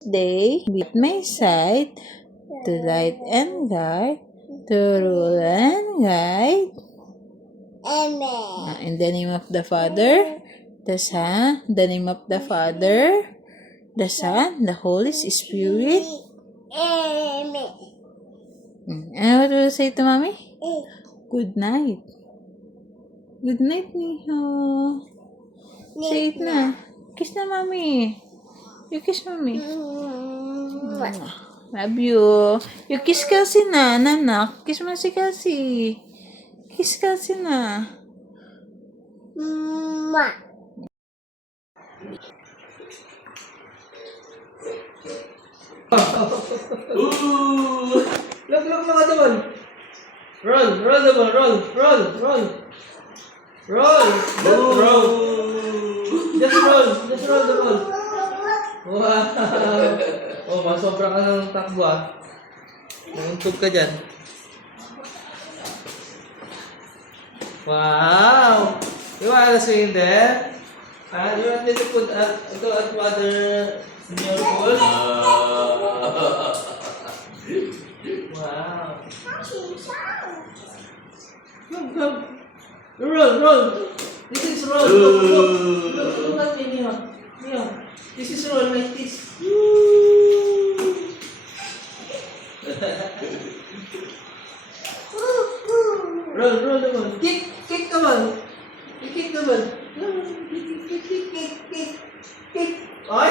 Day be at my side, to light and guide, to rule and guide. Amen. In the name of the Father, the Son, the name of the Father, the Son, the Holy Spirit. Amen. And what will you say to Mommy? Good night. Good night, Miho. Say it na. Kiss na, Mommy. You kiss Mommy. Love you. You kiss Kelsey na, nanak. Kiss mo si Kelsey. Kiss Kelsey na. Ooh! Look mga doon. Roll the ball, roll. Just roll the ball. Wow! Oh, masobra ka ng takbo ah. Nanguntog ka dyan. Wow! You want to swing there? You want me to put water in your pool? Wow! Come. Roll. This is roll. Look at me, Mia. This is roll like this. Roll the ball. Kick the ball. You kick the ball. Kick. Oi?